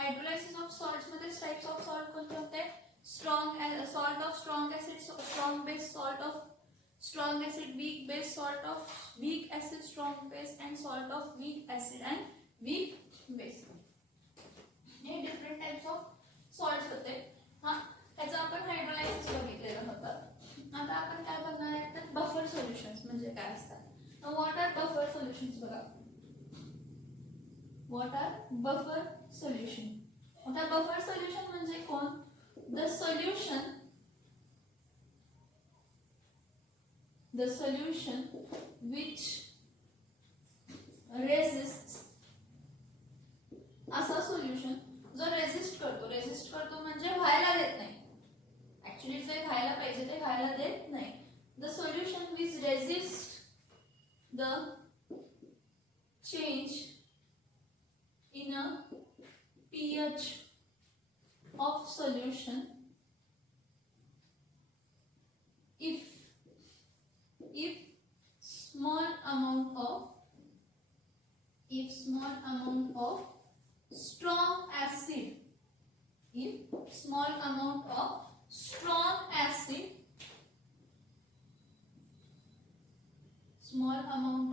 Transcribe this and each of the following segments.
Hydrolysis of salts मध्ये types of salt कोणते होते? Strong salt of strong acid, strong base salt of strong acid, weak base salt of weak acid, strong base and salt of weak acid and weak base. हे different types of salts होते. हा, त्याचं आपण hydrolysis बघितलेलं होतं. आता आपण काय बघणार आहे तर बफर सोल्युशन्स म्हणजे काय असतात. व्हॉट आर बफर सोल्युशन्स बघा. What are buffer solution. आता बफर सोल्युशन म्हणजे कोण? द सोल्युशन which resists, असा सोल्युशन जो रेजिस्ट करतो म्हणजे व्हायला देत नाही. ऍक्च्युली जे व्हायला पाहिजे ते व्हायला देत नाही. The solution which resists the change in a pH of solution if small amount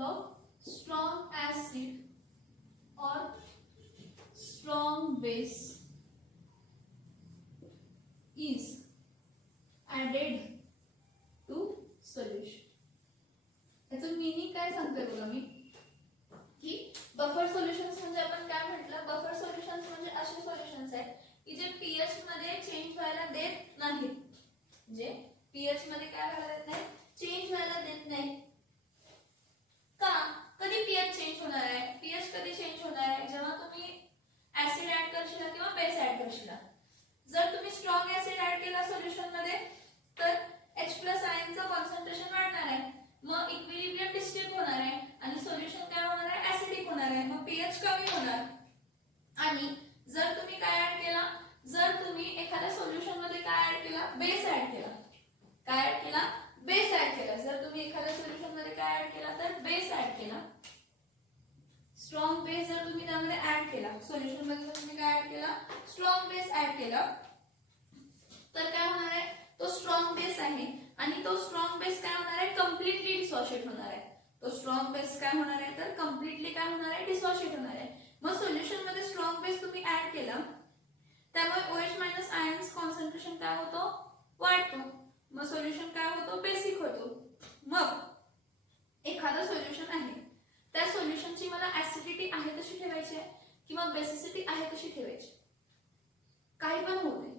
of strong acid, or strong base is added to solution. याचं मीनिंग काय सांगते बघा मी की बफर सोल्युशन्स म्हणजे आपण काय म्हटलं. बफर सोल्युशन्स म्हणजे असे सोल्युशन्स आहेत की जे पीएच मध्ये चेंज व्हायला देत नाहीत. जे पीएच मध्ये काय व्हायला देत नाही? चेंज व्हायला देत नाही. का? कधी पीएच चेंज होणार आहे? पीएच कधी चेंज होणार आहे? जेव्हा तुम्ही ऍसिड ऍड करशील किंवा बेस ऍड करशील. जर तुम्ही स्ट्रॉंग ऍसिड ऍड केला सोल्युशन मध्ये तर H+ आयनचं कॉन्सन्ट्रेशन वाढणार आहे. मग इक्विलिब्रियम डिस्टर्ब होणार आहे आणि सोल्युशन काय होणार आहे? ऍसिडिक होणार आहे. मग पीएच कमी होणार. आणि जर तुम्ही काय ऍड केला? जर तुम्ही एखाद्या सोल्युशन मध्ये काय ऍड केला? बेस ऍड केला. काय ऍड केला? बेस ऍड केला. जर तुम्ही एखाद्या सोल्युशन मध्ये काय ऍड केला तर बेस ऍड केला. स्ट्रॉंग बेस जर तुम्ही त्यामध्ये ऍड केला, सोल्युशन मध्ये जर तुम्ही काय ऍड केला? स्ट्रॉंग बेस ऍड केला तर काय होणार आहे? तो स्ट्रॉंग बेस आहे आणि तो स्ट्रॉंग बेस काय होणार आहे? कम्प्लिटली डिसोशिएट होणार आहे. तो स्ट्रॉंग बेस काय होणार आहे तर कम्प्लिटली काय होणार आहे? डिसोशिएट होणार आहे. मग सोल्युशन मध्ये स्ट्रॉंग बेस तुम्ही ऍड केला त्यामुळे OH- आयन्स कॉन्सन्ट्रेशन काय होतो? वाढतो. मग सोल्युशन काय होतो? बेसिक होतो. मग एखादं सोल्युशन आहे त्या सोल्युशनची मला ऍसिडिटी आहे तशी ठेवायची आहे किंवा बेसिसिटी आहे तशी ठेवायची. काही पण होते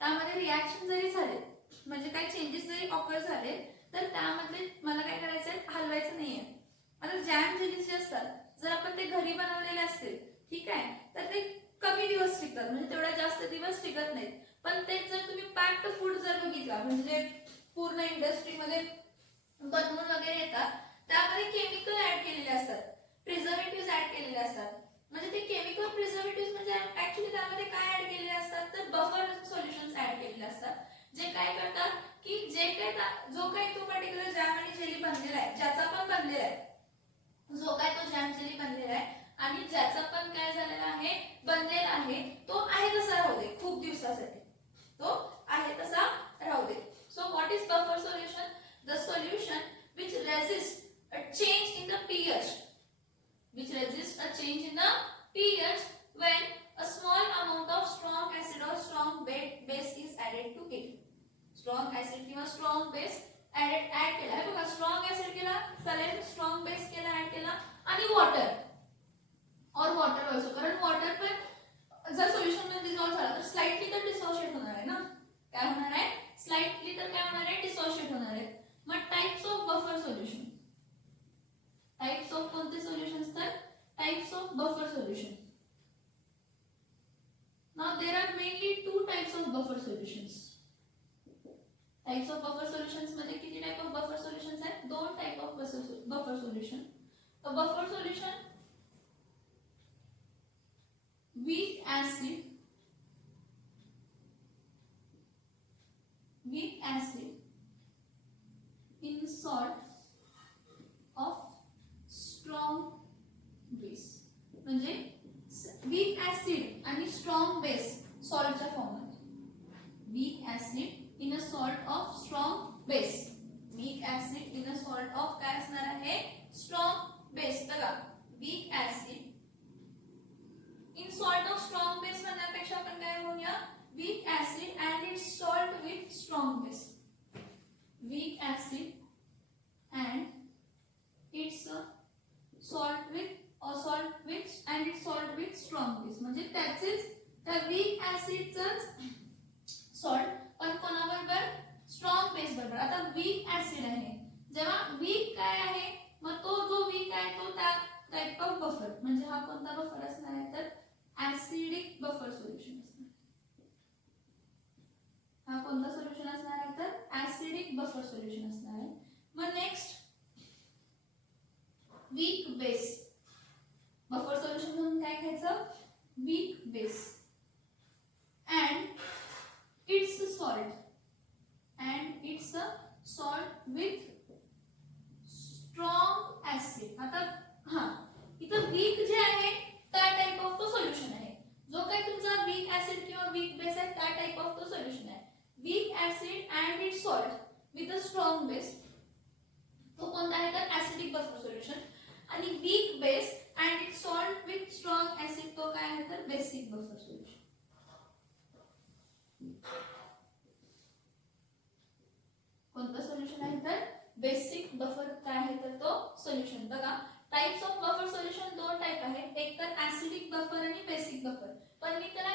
त्यामध्ये रिॲक्शन जरी झाले म्हणजे काही चेंजेस जरी ऑकर झाले तर त्यामध्ये मला काय करायचंय? हलवायचं नाहीये. आता जॅम जेलीज जे असतात जर आपण ते घरी बनवलेले असतील ठीक आहे तर ते कमी दिवस टिकतात म्हणजे तेवढ्या जास्त दिवस टिकत नाहीत. पण तेच जर तुम्ही पॅक्ड फूड जर बघितला म्हणजे पूर्ण इंडस्ट्रीमध्ये बनवून वगैरे येतात त्यामध्ये केमिकल ऍड केलेले असतात, प्रिझर्वेटिव्ह ऍड केलेले असतात. म्हणजे ते केमिकल प्रिझर्वेटिव्ह म्हणजे ऍक्च्युली त्यामध्ये काय ऍड केलेले असतात तर बफर सोल्युशन्स ऍड केलेले असतात. जे काय करतात की जो काही तो पर्टिक्युलर जॅम आणि जेली बनलेला आहे, ज्याचा पण बनलेला आहे, जो काय तो जॅम जेली बनलेला आहे आणि ज्याचा पण काय झालेला आहे? बनलेला आहे तो आहे तसा राहू दे खूप दिवसासाठी. तो आहे तसा राहू दे. So what is buffer solution? The solution which resists a change in the pH, when a small amount of strong acid or strong base is added to it. Strong acid किंवा strong base add केला आहे बघा. strong acid केला, saline strong base केला, add केला आणि water और water also. कारण वॉटर पण जर सोल्युशन मध्ये डिसॉल्व्ह झाला तर स्लाइटली तर डिसोशिएट होणार आहे ना. काय होणार आहे? स्लाइटली तर काय होणार आहे? डिसोशिएट होणार आहे. मग types of buffer solution. Types of कोणते सोल्युशन्स तर types of buffer solution. Now there are mainly two types of buffer solutions. Types of buffer solutions मध्ये किती टाइप ऑफ बफर सोल्युशन्स आहेत? दोन type of buffer solution. A buffer solution weak acid in salt of strong base. म्हणजे weak acid acid आणि strong base सॉल्टच्या फॉर्ममध्ये. Weak acid in a salt of strong base. Weak acid in a salt of काय असणार आहे, strong base. बघा weak acid in salt of strong base म्हणण्यापेक्षा आपण काय म्हणूया, weak acid and its salt with strong base. Weak acid and its salt with and its salt with strong base. म्हणजे त्याचेच त्या वीक ऍसिडच सॉल्ट पण कोणाबरोबर, स्ट्रॉंग बेस बरोबर. आता वीक ऍसिड आहे, जेव्हा वीक काय आहे, मग तो जो वीक आहे तो त्या टाइप ऑफ बफर. म्हणजे हा कोणता बफर असणार आहे, तर ऍसिडिक बफर सोल्युशन असणार. हा कोणता सोल्युशन असणार आहे, तर ऍसिडिक बफर सोल्युशन असणार आहे. मग next weak base. Buffer solution म्हणून काय घ्यायचं, weak base and its salt with strong acid. आता हा इथं वीक जे आहे त्या टाइप ऑफ तो सोल्युशन आहे. जो काही तुमचा वीक ऍसिड किंवा वीक बेस आहे त्या टाइप ऑफ तो सोल्युशन आहे. Weak acid and its salt with a strong base, तो कोणता आहे, तर ऍसिडिक बफर सोल्युशन. आणि weak base and its salt with strong acid, तो काय आहे, तर बेसिक बफर सोल्युशन. कोणतं सोल्युशन आहे, तर बेसिक बफर काय आहे, तर तो सोल्युशन. बघा टाइप्स ऑफ बफर सोल्युशन दोन टाइप आहेत, एक तर ऍसिडिक बफर आणि बेसिक बफर. पण मी त्याला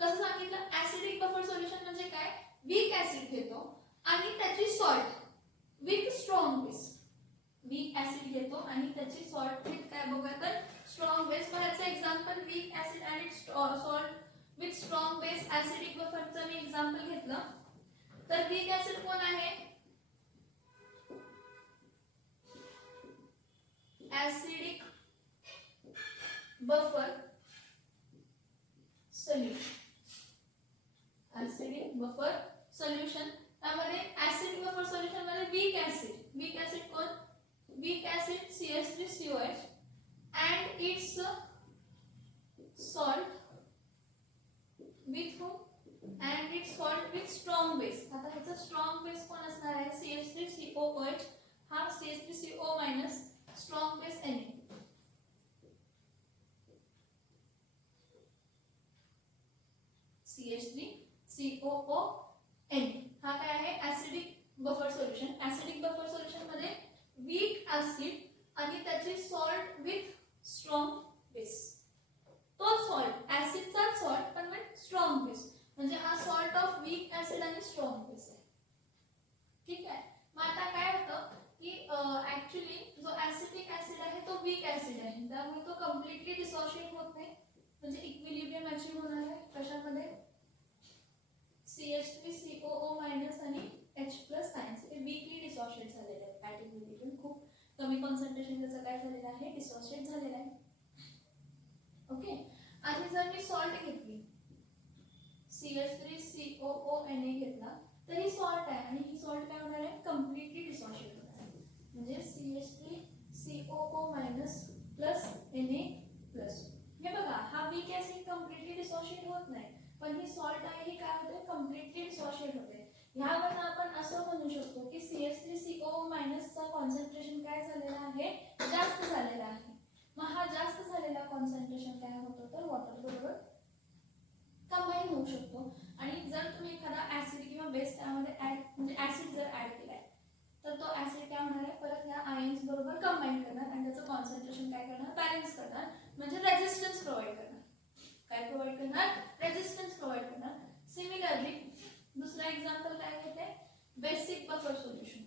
कसं सांगितलं, ऍसिडिक बफर सोल्युशन म्हणजे काय, वीक ऍसिड घेतो आणि त्याची salt with strong base. Weak acid घेतो आणि त्याची सॉल्ट विथ काय बघा, तर स्ट्रॉंग बेस. मग याचं example weak acid and its salt with strong base acidic बफरचं मी एक्झाम्पल घेतलं. तर वीक ऍसिड कोण आहे, acidic buffer solution. Acidic buffer solution त्यामध्ये ऍसिडिक बफर सोल्युशन मध्ये वीक ऍसिड कोण, weak acid CH3COH and its salt with whom and its salt with strong base. आता ह्याचा स्ट्रॉंग बेस कोण असणार आहे, CH3COOH. हा CH3CO minus strong base Na. CH3COONA हा काय आहे, acidic buffer solution. Acidic buffer solution मध्ये वीक ऍसिड आणि त्याची सॉल्ट विथ स्ट्रॉंग बेस. तो सॉल्ट ऍसिडचा सॉल्ट पण विथ स्ट्रॉंग बेस, म्हणजे हा सॉल्ट ऑफ वीक ऍसिड आणि स्ट्रॉंग बेस आहे. ठीक आहे. मग आता काय होतं की ऍक्च्युली जो ऍसिडिक ऍसिड आहे तो वीक ऍसिड आहे, त्यामुळे तो कम्प्लिटली डिसोशिएट होत नाही. म्हणजे इक्विलिब्रियम अचीव होणार आहे कशामध्ये, CH3COO मायनस आणि H+ आयन्स हे वीकली डिसोशिएट झालेले आहेत. ऍट इक्विलिब्रियम खूप कमी कॉन्सन्ट्रेशन त्याचं काय झालेलं आहे, डिसोशिएट झालेलं आहे. ओके. आणि जर मी सॉल्ट घेतली, CH3COONA घेतला, तर ही सॉल्ट आहे आणि ही सॉल्ट काय होणार आहे, कम्प्लिटली डिसोशिएट होणार आहे. म्हणजे CH3COO मायनस प्लस Na+. हे बघा हा वीक ऍसिड कम्प्लिटली डिसोशिएट होत नाही, पण ही सॉल्ट आहे ही काय होते, कम्प्लिटली डिसोशिएट होते. ह्यावरून आपण असं म्हणू शकतो की CH3COO मायनसचा कॉन्सन्ट्रेशन काय झालेला आहे, जास्त झालेला आहे. मग हा जास्त झालेला कॉन्सन्ट्रेशन काय होतो, तर वॉटर बरोबर कंबाईन होऊ शकतो. आणि जर तुम्ही एखादा ऍसिड किंवा बेस त्यामध्ये म्हणजे ऍसिड जर ऍड केलाय, तर तो ऍसिड काय होणार आहे, परत या आयन्स बरोबर कंबाईन करणार आणि त्याचं कॉन्सन्ट्रेशन काय करणार, बॅलन्स करणार. म्हणजे रेजिस्टन्स प्रोव्हाइड करणार. काय प्रोव्हाइड करणार, रेजिस्टन्स प्रोव्हाइड करणार. सिमिलरली दुसरा एक्झाम्पल काय घेते, बेसिक बफर सोल्युशन.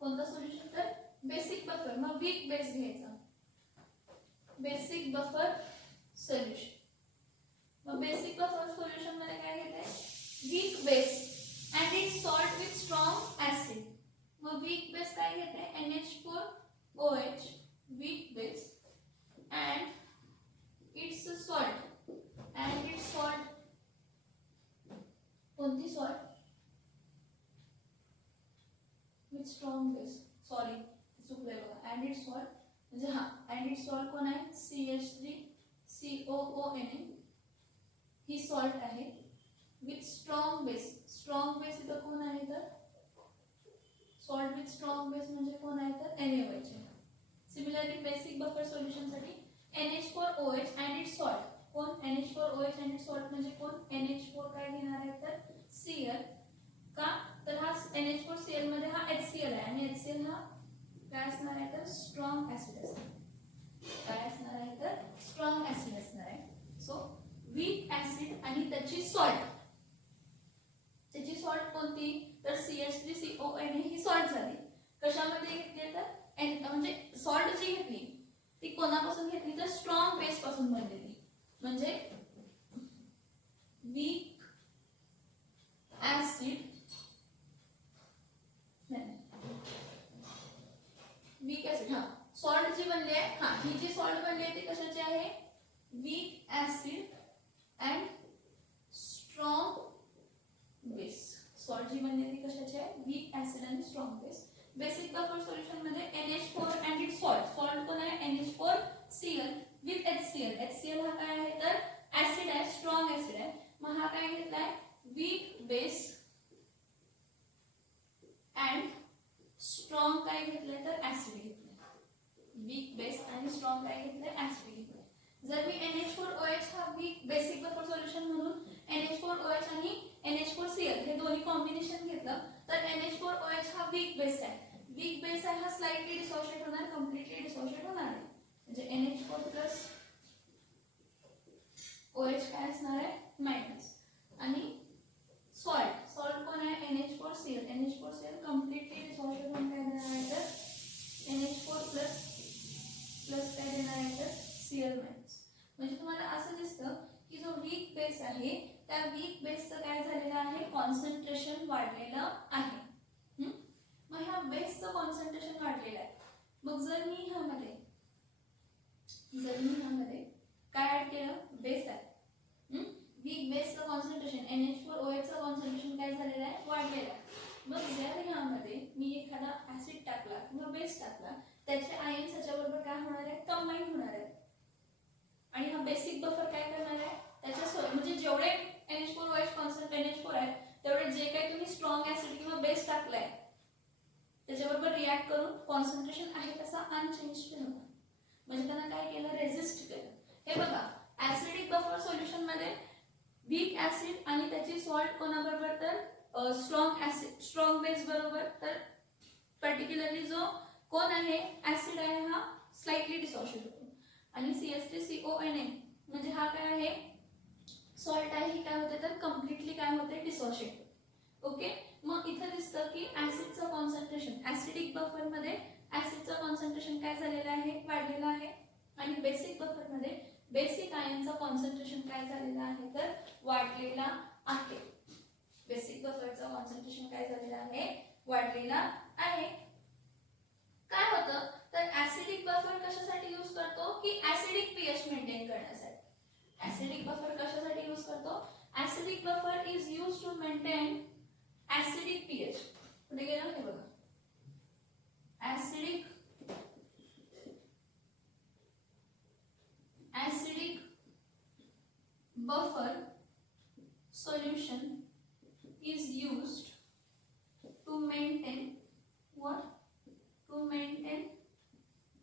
कोणतं सोल्युशन, तर बेसिक बफर. मग वीक बेस घ्यायचा, बेसिक बफर सोल्युशन. मग बेसिक बफर सोल्युशन मध्ये काय घेते, weak base and its salt with strong acid. मग वीक बेस काय घेते, NH4OH weak base and its salt कोणती salt, with strong base. Sorry चुकलंय बघा, अँड इट्स सॉल्ट म्हणजे हा अँड इट्स सॉल्ट कोण आहे, CH3 COONA ही सॉल्ट आहे with strong base. Strong base इथं कोण आहे तर सॉल्ट विथ स्ट्रॉंग बेस म्हणजे कोण आहे तर NaOH. Similarly basic buffer solution साठी NH4OH अँड इट्स सॉल्ट. कोण NH4OH अँड इट्स सॉल्ट म्हणजे कोण NH4 काय घेणार आहे तर Cl. का तर हा NH4Cl मध्ये हा HCl आहे आणि HCl हा काय असणार आहे तर स्ट्रॉंग ऍसिड असणार. काय असणार आहे तर स्ट्रॉंग ऍसिड असणार आहे. सो वीक ऍसिड आणि त्याची सॉल्ट. त्याची सॉल्ट कोणती तर CH3CONA ही सॉल्ट झाली. कशामध्ये घेतली तर म्हणजे सॉल्ट जी घेतली ती कोणापासून घेतली तर स्ट्रॉंग बेस पासून बनलेली. म्हणजे वीक ऍसिड वीक ऍसिड हा सॉल्ट जी बनली आहे हा ही जी सॉल्ट बनली आहे ती कशाची आहे weak acid and strong base. Salt जी बनली ती कशाची आहे वीक ऍसिड आणि strong base. Basic buffer solution मध्ये NH4 and its salt. Salt कोण आहे NH4Cl विथ HCl. HCl हा काय आहे तर ऍसिड आहे स्ट्रॉंग ऍसिड आहे. मग हा काय घेतलाय वीक बेस अँड स्ट्रॉंग काय घेतलंय तर ऍसिड घेतलंय. वीक बेस आणि स्ट्रॉंग काय घेतलंय ऍसिड घेतलंय. जर मी NH4OH हा वीक बेसिक बफर सोल्युशन म्हणून NH4OH आणि NH4Cl हे दोन्ही कॉम्बिनेशन घेतलं तर NH4OH हा वीक बेस आहे. वीक बेस आहे हा स्लाइटली डिसोशिएट होणार कम्प्लीटली डिसोशिएट होणार आहे. म्हणजे NH4 प्लस OH काय असणार आहे मायनस. आणि सॉल्ट सॉल्ट कोण आहे NH4Cl. NH4Cl कम्प्लीटली डिसोशिएट होऊन काय देणार आहे तर NH4 प्लस प्लस काय देणार आहे तर Cl मायनस. म्हणजे तुम्हाला असं दिसतं की जो वीक बेस आहे त्या वीक बेसचं काय झालेलं आहे कॉन्सन्ट्रेशन वाढलेलं आहे. मग ह्या बेसचं कॉन्सन्ट्रेशन वाढलेलं आहे. मग जर मी ह्यामध्ये काय ऍड केलं बेस आहे वीक बेसचं कॉन्सन्ट्रेशन NH4OH चं कॉन्सन्ट्रेशन काय झालेलं आहे वाढलेलं आहे. मग जर ह्यामध्ये मी एखादा ऍसिड टाकला किंवा बेस टाकला त्याचे आयन्स त्याच्याबरोबर काय होणार आहे कंबाईन होणार आहे आणि हा बेसिक बफर काय करणार आहे त्याच्या म्हणजे जेवढे NH4OH कॉन्सन्ट्रेट NH4 आहे तेवढे जे काही तुम्ही स्ट्रॉंग ऍसिड किंवा बेस टाकलाय त्याच्याबरोबर रिॲक्ट करून कॉन्सन्ट्रेशन आहे तसा अनचेंज ठेवणार. म्हणजे त्यांना काय केलं रेजिस्ट केलं. हे बघा ऍसिडिक बफर सोल्युशन मध्ये वीक ऍसिड आणि त्याची सॉल्ट कोणाबरोबर तर स्ट्रॉंग ऍसिड स्ट्रॉंग बेस बरोबर. तर पर्टिक्युलरली जो कोण आहे ऍसिड आहे हा स्लाइटली डिसोशिएट होतो आणि CH3CONA म्हणजे हा काय आहे सॉल्ट आहे ही काय होते तर कम्प्लिटली काय होते डिसोशिएट. ओके मग इथे दिसतं की ऍसिडचं कॉन्सन्ट्रेशन ऍसिडिक बफर मध्ये ऍसिडचं कॉन्सन्ट्रेशन काय झालेलं आहे वाढलेलं आहे आणि बेसिक बफर मध्ये बेसिक आयनचं कॉन्सन्ट्रेशन काय झालेलं आहे तर वाढलेला आहे. बेसिक बफरचं कॉन्सन्ट्रेशन काय झालेलं आहे वाढलेला आहे. काय होतं तर ऍसिडिक बफर कशासाठी यूज करतो की ऍसिडिक पीएच मेंटेन करण्यासाठी. ऍसिडिक बफर कशासाठी यूज करतो acidic buffer is used to maintain acidic pH. कुठे गेलं हे बघा acidic buffer solution is used to maintain what to maintain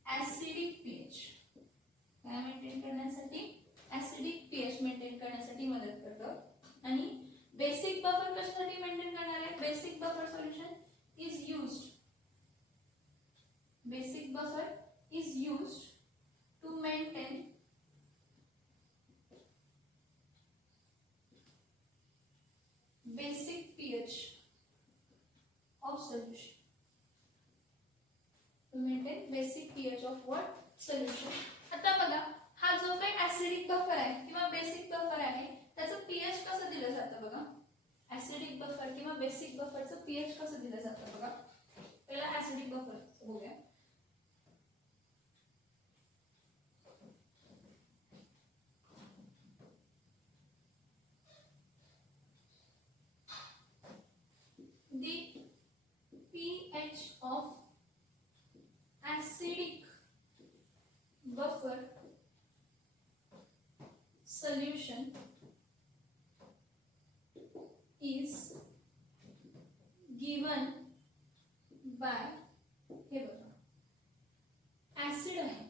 acidic pH. काय मेंटेन करण्यासाठी acidic pH मेंटेन करण्यासाठी मदत करतं. आणि बेसिक बफर कशासाठी मेंटेन करणार आहे basic buffer solution is used basic buffer is used to maintain basic pH of solution. To maintain basic pH of what solution. आता बघा हा जो काही ऍसिडिक बफर आहे किंवा बेसिक बफर आहे त्याचं पीएच कसं दिलं जातं बघा. ऍसिडिक बफर किंवा बेसिक बफरचं पीएच कसं दिलं जातं बघा. पहिला ऍसिडिक बफर बघूया. The pH of acidic buffer solution is given by, हे बघा ऍसिड आहे,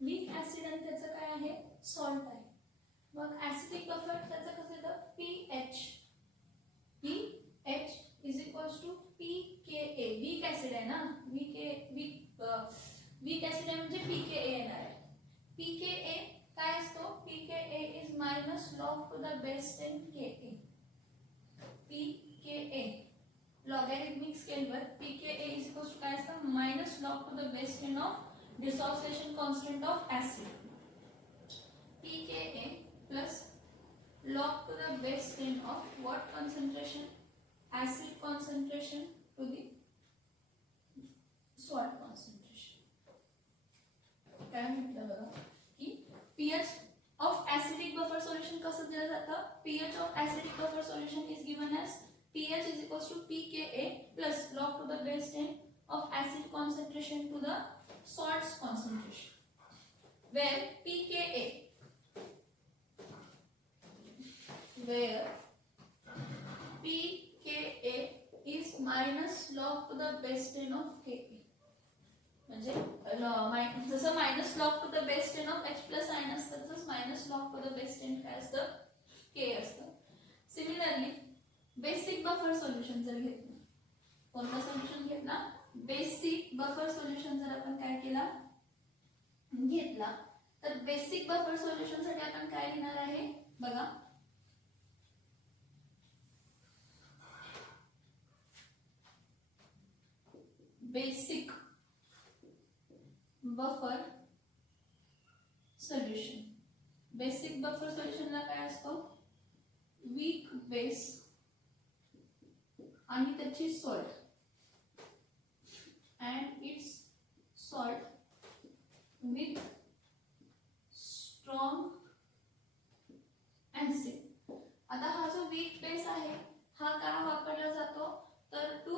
वीक ऍसिड आणि त्याचं काय आहे, सॉल्ट आहे. मग ऍसिडिक बफर त्याचं कसं येतं, pH, pH is equals to pKa. Weak acid आहे ना, वीक ऍसिड आहे म्हणजे पीकेए येणार आहे. पीकेए काय असतो, p K a is minus log to the base 10 K a. P K a logarithmic स्केलवर पीकेए इज इक्वल्स टू काय असतं, minus log to the base 10 of dissociation constant of acid. pKa plus log to the base 10 of what concentration, acid concentration to the salt concentration. काय म्हटलं बघा की pH of acidic buffer solution कसं दिलं जातं, pH of acidic buffer solution is given as pH is equals to pKa plus log to the base 10 of acid concentration to the salts concentration, where pKa is minus log to the base 10 of Ka. म्हणजे जसं minus log to the base 10 of H plus ion असतं तसंच minus log to the base 10 काय असतं, K असतं. Similarly basic buffer solution जर घेतलं, कोणतं सोल्युशन घेतला, बेसिक बफर सोल्युशन जर आपण काय केला घेतला, तर बेसिक बफर सोल्युशन साठी आपण काय लिहिणार आहे बघा, basic buffer solution. Basic buffer सोल्युशनला काय असतो, वीक बेस आणि त्याची salt and its salt with strong acid. आता हा जो वीक बेस आहे हा का वापरला जातो, तर to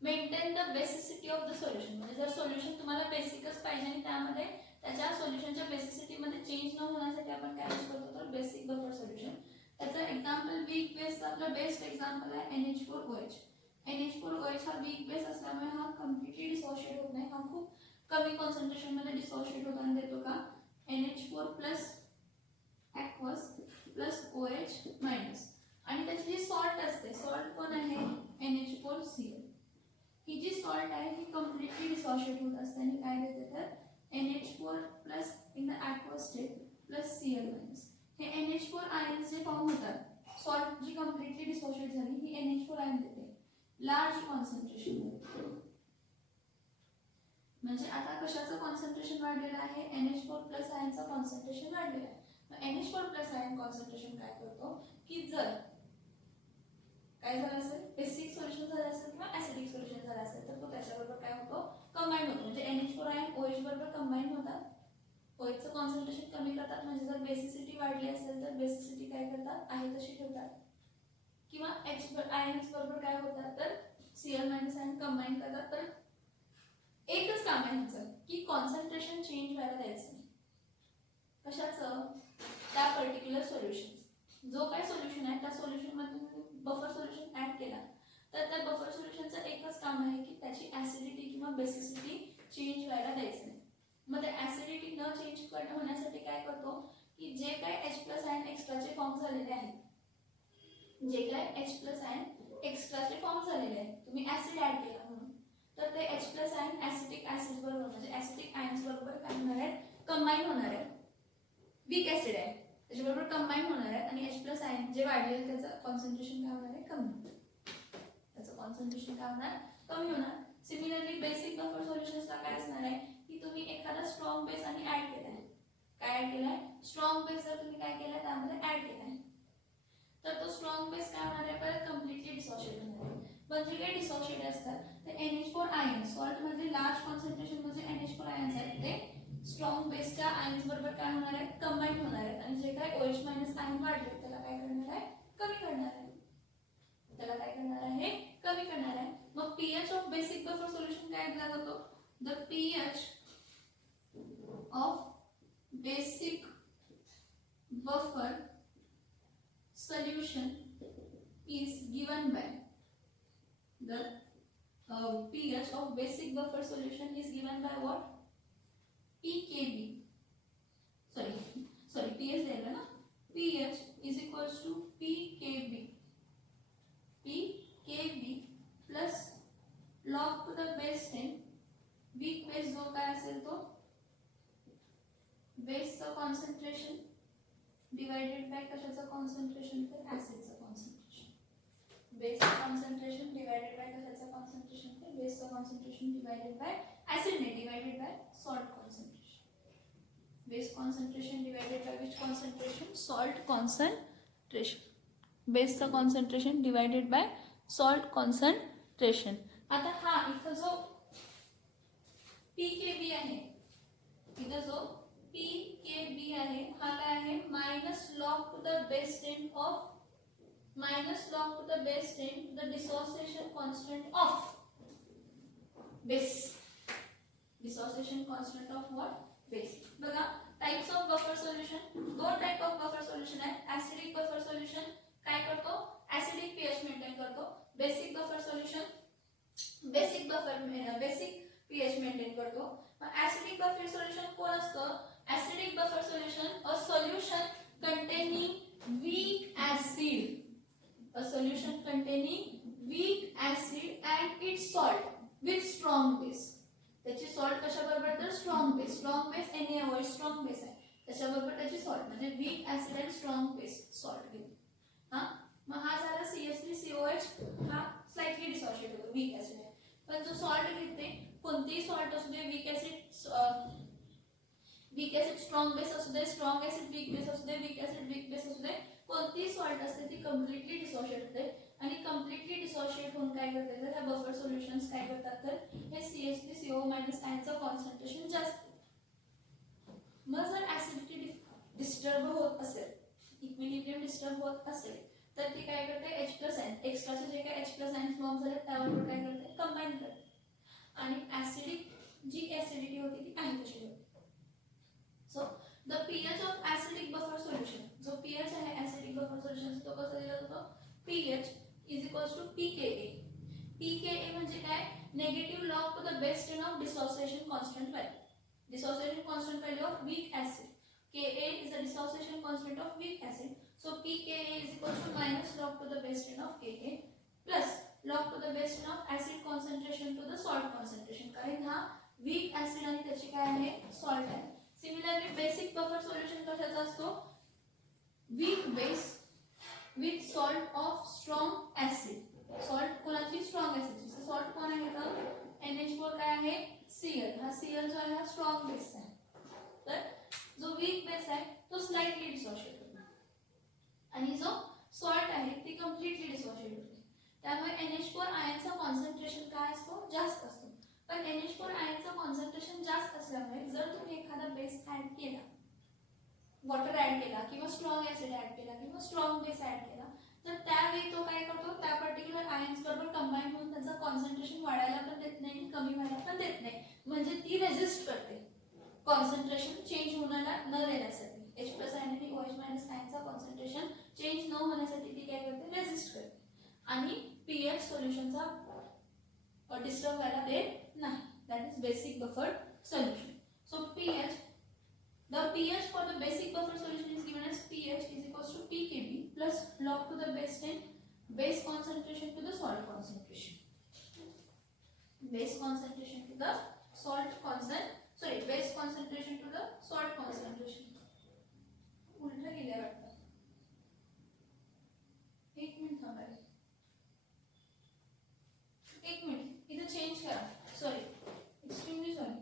maintain the basicity of the solution. म्हणजे जर सोल्युशन तुम्हाला बेसिकच पाहिजे आणि त्यामध्ये त्याच्या सोल्युशनच्या बेसिसिटी मध्ये चेंज न होण्यासाठी आपण काय यूज करतो, तर बेसिक बफर सोल्युशन. त्याचं एक्झाम्पल वीक बेस आपलं बेस्ट एक्झाम्पल आहे NH4OH. NH4OH हा वीक बेस असल्यामुळे हा कम्प्लिटली डिसोशिएट होत नाही, हा खूप कमी कॉन्सन्ट्रेशन मध्ये डिसोशिएट होताना देतो का, NH4 plus aqueous plus OH minus. आणि त्याची जी सॉल्ट असते, सॉल्ट कोण आहे, NH4Cl. ही जी सॉल्ट आहे ही कम्प्लिटली डिसोशिएट होत असते आणि काय देते तर NH4 plus in the aqueous state plus Cl minus. हे NH4 आयन्स जे फॉर्म होतात, सॉल्ट जी कम्प्लिटली डिसोशिएट झाली ही NH4 आयन देते लार्ज कॉन्सन्ट्रेशन मध्ये. म्हणजे आता कशाचं कॉन्सन्ट्रेशन वाढलेलं आहे, NH4 प्लस आयनचं कॉन्सन्ट्रेशन वाढलेलं आहे. मग NH4 प्लस आयन कॉन्सन्ट्रेशन काय करतो की जर काय झालं असेल, बेसिक सोल्युशन झालं असेल किंवा ऍसिडिक सोल्युशन झालं असेल तर तो त्याच्याबरोबर काय होतो, कंबाईन होतो. म्हणजे NH4 आयन OH बरोबर कंबाईन होतात, OH चं कॉन्सन्ट्रेशन कमी करतात. म्हणजे जर बेसिसिटी वाढली असेल तर बेसिसिटी काय करतात, आहे तशी ठेवतात. किंवा H आयन्स बरोबर काय होतात तर Cl मायनस आयन कंबाईन करतात. तर एकच काम आहे ह्याचं की कॉन्सन्ट्रेशन चेंज व्हायला द्यायचं नाही. कशाचं, त्या पर्टिक्युलर सोल्युशन, जो काय सोल्युशन आहे त्या सोल्युशन मध्ये बफर सोल्युशन ऍड केला तर त्या बफर सोल्युशनचं एकच काम आहे की त्याची ऍसिडिटी किंवा बेसिसिटी चेंज व्हायला द्यायचं नाही. मग ते ऍसिडिटी न चेंज होण्यासाठी काय करतो की जे काय H प्लस आयन एक्स्ट्राचे फॉर्म झालेले आहेत, जे काय H प्लस आयन एक्स्ट्राचे फॉर्म झालेले आहेत, तुम्ही ऍसिड ऍड केला म्हणून, तर ते H plus ion acetic acid बरोबर म्हणजे ऍसिटिक आयन्स बरोबर काय होणार आहे, कंबाईन होणार आहे. वीक ऍसिड आहे त्याच्याबरोबर कंबाईन होणार आहे आणि H प्लस आयन जे वाढलेलं त्याचं कॉन्सन्ट्रेशन काय होणार आहे, कमी. त्याचं कॉन्सन्ट्रेशन काय होणार, कमी होणार. सिमिलरली बेसिक बफर सोल्युशन्सला काय असणार आहे की तुम्ही एखादा स्ट्रॉंग बेस आणि ऍड केलाय, काय ऍड केलाय, स्ट्रॉंग बेस जर तुम्ही काय केलाय त्यामध्ये ऍड केलाय तर तो स्ट्रॉंग बेस काय होणार आहे, परत कम्प्लिटली डिसोशिएट होणार आहे. पण जे काही डिसोशिएट असतात ते NH4 आयन, सॉल्ट मध्ये लार्ज कॉन्सन्ट्रेशन मध्ये NH4 आयन्स आहेत ते स्ट्रॉंग बेसच्या आयन्स बरोबर काय होणार आहे, कंबाईन होणार आहेत. आणि जे काय OH मायनस आयन वाढले त्याला काय करणार आहे, कमी करणार आहे. त्याला काय करणार आहे, कमी करणार आहे. मग pH of basic buffer solution काय दिला जातो, the pH of buffer solution is given by the pH of basic buffer solution is given by what? pKb. Sorry pH देगा ना, pH is equals to pKb plus log to the base 10 weak base जो काय असेल तो base चा concentration divided by कशाचा concentration, तर ऍसिडचा कॉन्सन्ट्रेशन. बेस चा कॉन्सन्ट्रेशन डिवाइडेड बाय कशाचा कॉन्सन्ट्रेशन, तर बेस चा कॉन्सन्ट्रेशन डिवाइडेड बाय ऍसिड ने divided by salt concentration. Base concentration divided by which concentration, salt concentration. Base चा concentration divided by salt concentration. आता हा इथं जो pKb आहे, इथं जो pKb आहे हा काय आहे, minus log to the base 10 of the dissociation constant of base. Dissociation constant of what, base. बघा टाइप्स ऑफ बफर सोल्यूशन, दोन टाइप ऑफ बफर सोल्यूशन आहे. ऍसिडिक बफर सोल्यूशन काय करतो, ऍसिडिक पीएच मेंटेन करतो. Basic buffer solution basic pH maintain करतो. Acidic buffer solution कोण असतं, acidic buffer solution a solution containing weak acid, a solution containing weak acid and its salt with strong base. त्याची salt कशाबरोबर, तर strong base. Strong base any avoid strong base आहे त्याच्याबरोबर त्याची salt म्हणजे weak acid and strong base salt घेतो. हा मग हा झाला CH3COH, हा स्लाइटली डिसोशिएट होतो, वीक ऍसिड आहे. पण जो सॉल्ट घेते कोणतेही सॉल्ट असू दे, वीक ऍसिड स्ट्रॉंग बेस असू दे, स्ट्रॉंग ऍसिड वीक बेस असू दे, वीक ऍसिड वीक बेस असू दे, कोणतीही सॉल्ट असते ती कम्प्लिटली डिसोशिएट होते. आणि कम्प्लिटली डिसोशिएट होऊन काय करते, तर ह्या बफर सोल्युशन्स काय करतात, तर हे CH3CO- आयनचं कॉन्सन्ट्रेशन जास्त. मग जर ऍसिडिटी डिस्टर्ब होत असेल, इक्विलिब्रियम डिस्टर्ब होत असेल, तर ती काय करते, H+ आयन एक्स्ट्राचे जे काय H+ आयन फॉर्म झाले त्यावर काय करते, कंबाईन करते. आणि ऍसिडिक जी ऍसिडिटी होती ती काही तशी होती. So the pH of acidic buffer solution, जो pH आहे ऍसिडिक बफर सोल्यूशन तो कसा दिला जातो, pH is equals to pKa. pKa म्हणजे काय, negative log to the base 10 of dissociation constant value. Dissociation constant value of weak acid. Ka is the dissociation constant of weak acid. So pKa is equals to minus log to the base 10 of Ka plus log to the base 10 of acid concentration to the salt concentration. कारण हा weak acid आणि त्याची काय आहे, salt आहे. Similarly basic buffer solution कशाचा असतो, weak base with salt of strong acid. Salt कोणाची, strong acid. Salt कोण आहे तर NH4 काय आहे, Cl. हा Cl जो आहे हा strong base आहे. तर जो वीक बेस आहे तो स्लाइटली डिसोशिएट होतो आणि जो सॉल्ट आहे ती कम्प्लिटली डिसोशिएट होते. त्यामुळे NH4 आयनचा कॉन्सन्ट्रेशन काय असतो, जास्त असतो. पण NH4 आयनचा कॉन्सन्ट्रेशन जास्त असल्यामुळे जर तुम्ही एखादा बेस ऍड केला, वॉटर ऍड केला किंवा स्ट्रॉंग ऍसिड ऍड केला किंवा स्ट्रॉंग बेस ऍड केला, तर त्यावेळी तो काय करतो, त्या पर्टिक्युलर आयन्स बरोबर कंबाईन होऊन त्याचं कॉन्सन्ट्रेशन वाढायला पण देत नाही आणि कमी व्हायला पण देत नाही. म्हणजे ती रेजिस्ट करते कॉन्सन्ट्रेशन चेंज होण्याला न देण्यासाठी. H+ आयन आणि OH- आयनचा कॉन्सन्ट्रेशन चेंज न होण्यासाठी ती काय करते, रेजिस्ट करते आणि pH सोल्युशनचा डिस्टर्ब व्हायला देत नाही. That is basic buffer solution. So the pH for the basic buffer solution is given as pH is equals to pKb plus log to the base 10 base concentration to the salt concentration. Base concentration to the salt base concentration to the salt concentration. उलट गेल्या वाटतं. एक minute थांबा, एक minute इथं change करा. Sorry, extremely sorry.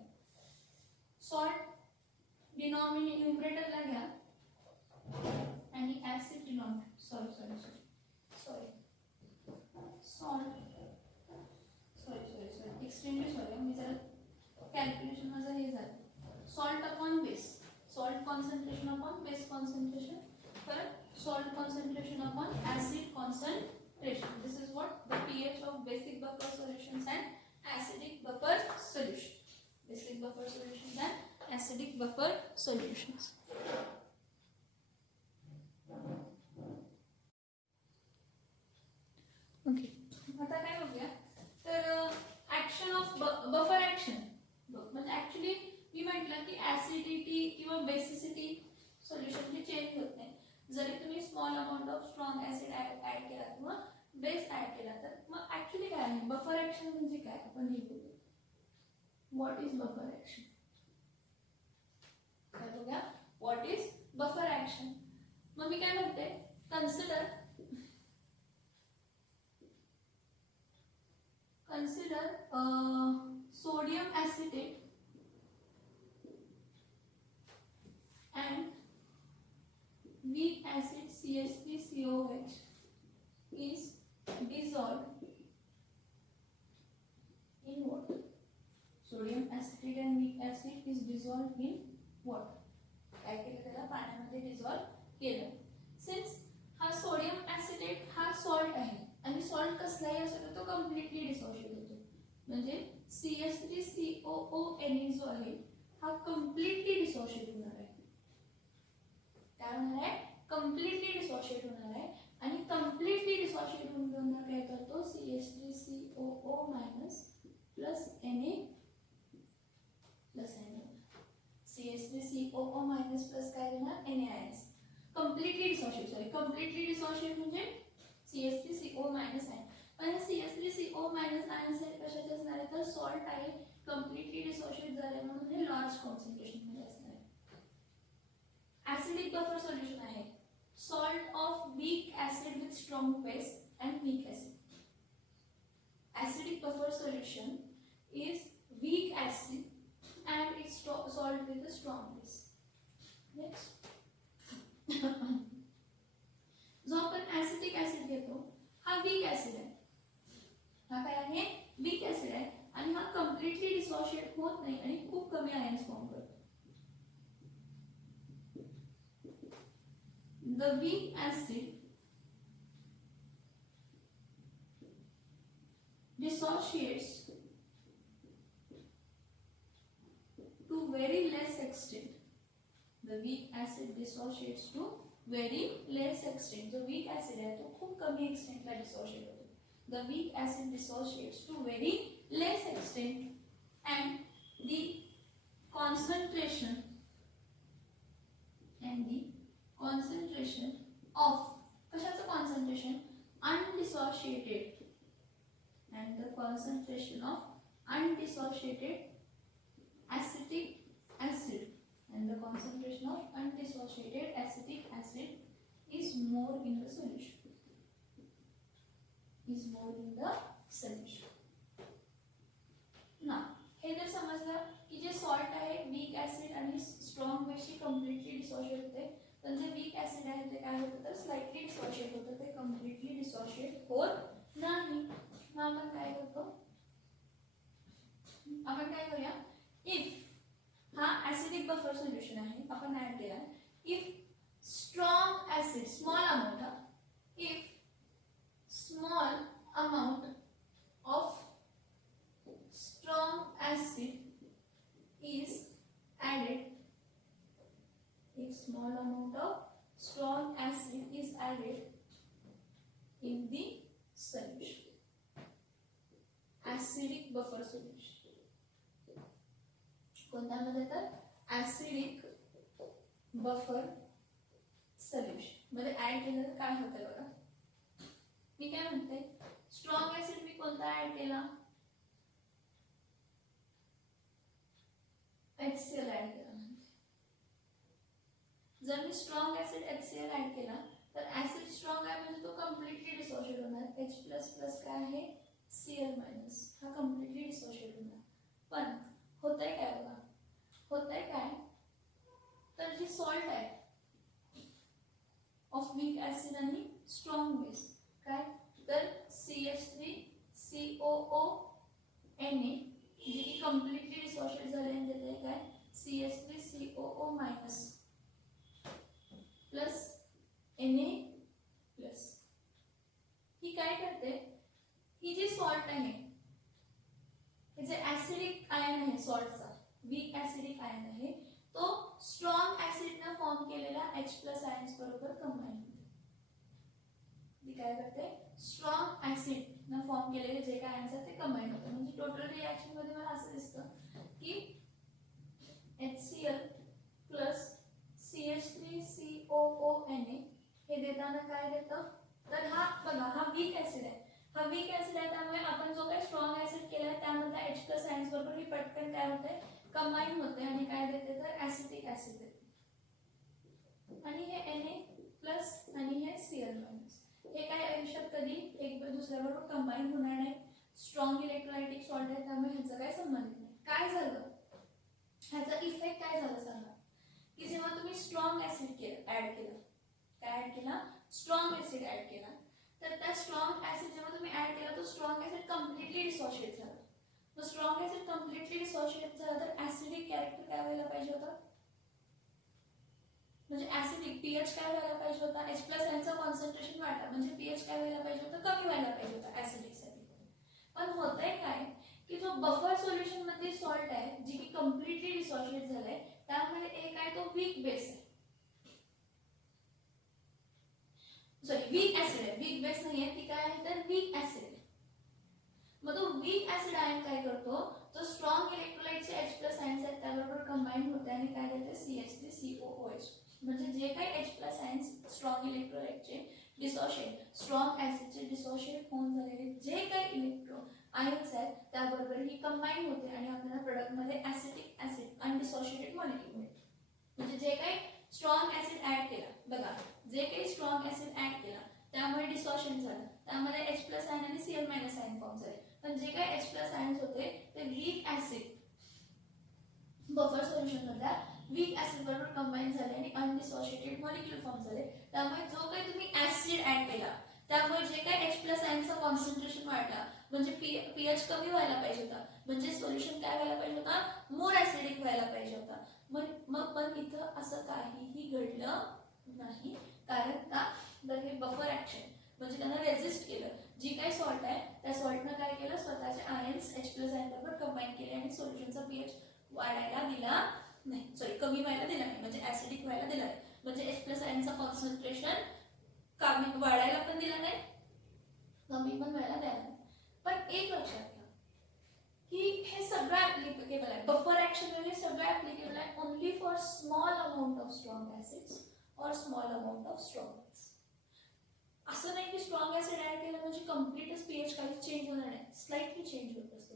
Salt न्यूमरेटरला घ्या आणि acid denominator. Sorry extremely sorry, मी जरा कॅल्क्युलेशन माझं हे झालं. Salt upon base, salt concentration upon base concentration, परत salt concentration upon acid concentration. This is what the pH of basic buffer solutions and acidic buffer solution. Basic buffer solutions and acidic buffer solutions. किंवा basicity सोल्युशनची change होत नाही. जरी तुम्ही small amount of strong acid add केला किंवा base add केला तर मग ऍक्च्युली काय आहे बफर ऍक्शन म्हणजे काय आपण हे बघू. What is buffer action? काय बघूया व्हॉट इज बफर ऍक्शन. मग मी काय म्हणते consider sodium acetate and weak acid CH3COH is dissolved in water. Sodium acetate and weak acid is dissolved in water. काय केलं त्याला पाण्यामध्ये डिझॉल्व केलं. सिन्स हा सोडियम ऍसिटेट हा सॉल्ट आहे आणि सॉल्ट कसलाही असो तर तो कम्प्लिटली डिसोशिएट होतो. म्हणजे CH3COONA जो आहे हा कम्प्लिटली डिसोशिएट होणार आहे. काय होणार आहे कम्प्लिटली डिसोशिएट होणार आहे आणि कम्प्लिटली डिसोशिएट होऊन काय करतो CH3COO plus Na plus CH3COO plus काय देणार NaIons. कम्प्लिटली डिसोशिएट म्हणजे CH3CO- आयन. पण CH3CO- आयन्स हे कशाचे असणार आहे तर सॉल्ट आहे कम्प्लिटली डिसोशिएट झाले म्हणून हे लार्ज कॉन्सन्ट्रेशन मध्ये असणार आहे. ऍसिडिक बफर सोल्युशन आहे salt of weak acid with strong base and weak acid. Acidic buffer solution is weak acid and it's salt with a strong base. Next. जो आपण acetic acid घेतो हा weak acid आहे. हा काय आहे weak acid आहे आणि हा कम्प्लिटली डिसोशिएट होत नाही आणि खूप कमी आयन्स फॉर्म करतो. The weak acid dissociates to very less extent. The weak acid dissociates to very less extent. जो weak acid है तो खूब कमी extent ला dissociate होतो. The weak acid dissociates to very less extent and the concentration of कशाचं concentration undissociated and the concentration of undissociated acetic acid and the concentration of undissociated acetic acid is more in the solution. Now हे जर समजलं की जे salt आहे weak acid आणि strong बेसशी completely dissociate होते पण जे वीक ऍसिड आहे ते काय होतं तर स्लाइटली डिसोशिएट होतं ते कम्प्लिटली डिसोशिएट होत नाही. मग आपण काय करतो आपण काय करूया इफ हा ऍसिडिक बफर सोल्युशन आहे आपण ऍड केला if strong acid small amount if small amount of strong acid is added if small amount of strong acid is added in the solution acidic buffer solution कोणत्यामध्ये तर acidic buffer solution मध्ये add केलं तर काय होतं बघा. मी काय म्हणते strong acid मी कोणता ऍड केला HCl ऍड केला. जर मी स्ट्रॉंग ऍसिड HCl ऍड केला तर ऍसिड स्ट्रॉंग आहे म्हणजे तो कम्प्लिटली डिसोशिएट होणार. H++ काय आहे Cl- हा कम्प्लिटली डिसोशिएट होणार. पण होतंय काय बघा होतंय काय तर जी सॉल्ट आहे ऑफ वीक ऍसिड आणि स्ट्रॉंग बेस काय तर CH3COONA जी की कम्प्लिटली डिसोशिएट झाले आणि देते काय CH3COO- प्लस Na प्लस. ही काय करते ही जी सॉल्ट आहे हे जे ऍसिडिक आयन आहे सॉल्टचा वीक ऍसिडिक आयन आहे तो स्ट्रॉंग ऍसिडने फॉर्म केलेल्या H+ आयन्स बरोबर कंबाईन होते. ती काय करते स्ट्रॉंग ऍसिडने फॉर्म केलेले जे काय आयन्स आहेत ते कंबाईन होते. म्हणजे टोटल रिएक्शन मध्ये मला असं दिसतं की HCl प्लस CH3COONA हे देताना काय देतं, तर हा बघा हा वीक ऍसिड आहे, हा वीक ऍसिड आहे, त्यामुळे आपण जो काही स्ट्रॉंग ऍसिड केलाय त्यामधला H प्लस आयन्स बरोबर ही पटकन काय होते, कंबाईन होते आणि काय देते, तर ऍसिटिक ऍसिड देते. आणि हे Na प्लस आणि हे Cl मायनस, हे काय आयुष्यात कधी एक दुसऱ्याबरोबर कंबाईन होणार नाही. स्ट्रॉंग इलेक्ट्रोलायटिक सॉल्ट आहे, त्यामुळे ह्याचा काय संबंध नाही. काय झालं, ह्याचा इफेक्ट काय झाला सांगा, की जेव्हा तुम्ही स्ट्रॉंग ऍसिड ऍड केला, काय ऍड केला, स्ट्रॉंग ऍसिड ऍड केला, तर त्या स्ट्रॉंग ऍसिड जेव्हा तुम्ही ऍड केला तो स्ट्रॉंग ऍसिड कम्प्लिटली डिसोशिएट झाला. तो स्ट्रॉंग ऍसिड कम्प्लिटली डिसोशिएट झाला तर ऍसिडिक कॅरेक्टर काय व्हायला पाहिजे होता, म्हणजे ऍसिडिक पीएच काय व्हायला पाहिजे होता, H प्लस आयनचं कॉन्सन्ट्रेशन वाढलं म्हणजे पीएच काय व्हायला पाहिजे होतं, कमी व्हायला पाहिजे होता ऍसिडिक साठी. पण होतंय काय की जो बफर सोल्युशन मध्ये सॉल्ट आहे जी की कम्प्लिटली डिसोशिएट झालाय, त्यामुळे एक आहे तो वीक बेस आहे, सॉरी वीक ऍसिड आहे, वीक बेस नाहीये, ती काय आहे तर वीक ऍसिड आहे. मग तो वीक ऍसिड आयन काय करतो, जो स्ट्रॉंग इलेक्ट्रोलाइटचे H प्लस आयन्स आहेत त्याबरोबर कंबाईन होते आणि काय देते CH3COOH, म्हणजे जे काही H प्लस आयन्स स्ट्रॉंग इलेक्ट्रोलाइटचे डिसोशिएट, स्ट्रॉंग ऍसिडचे डिसोशिएट होऊन झालेले जे काही इलेक्ट्रो आयन्स आहेत त्याबरोबर ही कंबाईन होते आणि आपल्याला प्रोडक्ट मध्ये ऍसिटिक ऍसिड अनडिसोशिएटेड मॉलिक्यूल मिळते. म्हणजे जे काही स्ट्रॉंग ऍसिड ऍड केला, बघा जे काही स्ट्रॉंग ऍसिड ऍड केला त्यामुळे डिसोशिएशन झालं, त्यामध्ये H प्लस आयन आणि Cl मायनस आयन फॉर्म झाले, पण जे काही H प्लस आयन्स होते ते वीक ऍसिड बफर सोल्युशन मधल्या वीक ऍसिड बरोबर कंबाईन झाले आणि अनडिसोशिएटेड मॉलिक्यूल फॉर्म झाले. त्यामुळे जो काही तुम्ही ऍसिड ऍड केला त्यामुळे जे काही H प्लस आयनचं कॉन्सन्ट्रेशन वाढला म्हणजे पीएच कमी व्हायला पाहिजे होता, म्हणजे सोल्युशन काय व्हायला पाहिजे होता, मोर ऍसिडिक व्हायला पाहिजे होता. मग पण इथं असं काहीही घडलं नाही, कारण का तर हे बफर ऍक्शन म्हणजे त्यांना रेजिस्ट केलं, जी काही सॉल्ट आहे त्या सॉल्टनं काय केलं, स्वतःचे आयन्स H प्लस आयन बरोबर कंबाईन केले आणि सोल्युशनचा पीएच वाढायला दिला नाही, सॉरी कमी व्हायला दिला नाही, म्हणजे ऍसिडिक व्हायला दिला नाही, म्हणजे H प्लस आयनचं कॉन्सन्ट्रेशन कमी वाढायला पण दिला नाही, कमी पण व्हायला द्यायला नाही. पण एक लक्षात घ्या की हे सगळं ऍप्लिकेबल आहे, बफर ऍक्शन म्हणजे सगळं ऍप्लिकेबल आहे only for small amount of strong acids और small amount of strong base. असं नाही की स्ट्रॉंग ऍसिड ऍड केलं म्हणजे कम्प्लीटच पीएच काही चेंज होणार नाही, स्लाइटली चेंज होत असतो,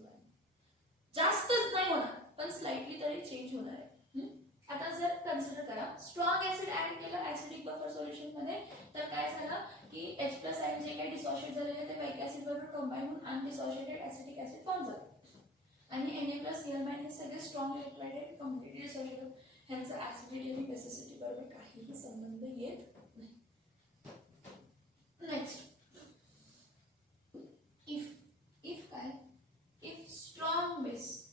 जास्तच नाही होणार पण स्लाइटली तरी चेंज होणार आहे. आता जर कन्सिडर करा स्ट्रॉंग ऍसिड ऍड केलं ऍसिडिक बफर सोल्युशन मध्ये, तर काय झालं की H प्लस आयन जे काही डिसोशिएट झालेले ते वीक ऍसिड बरोबर कंबाईन होऊन अनडिसोशिएटेड ऍसिटिक ऍसिड फॉर्म झालं आणि Na प्लस Cl मायनस सगळे स्ट्रॉंग इलेक्ट्रोलाइट कम्प्लीटली डिसोशिएट, ह्यांचा ऍसिडिटी आणि बेसिसिटी बरोबर काहीही संबंध येत नाही. नेक्स्ट इफ काय, if strong base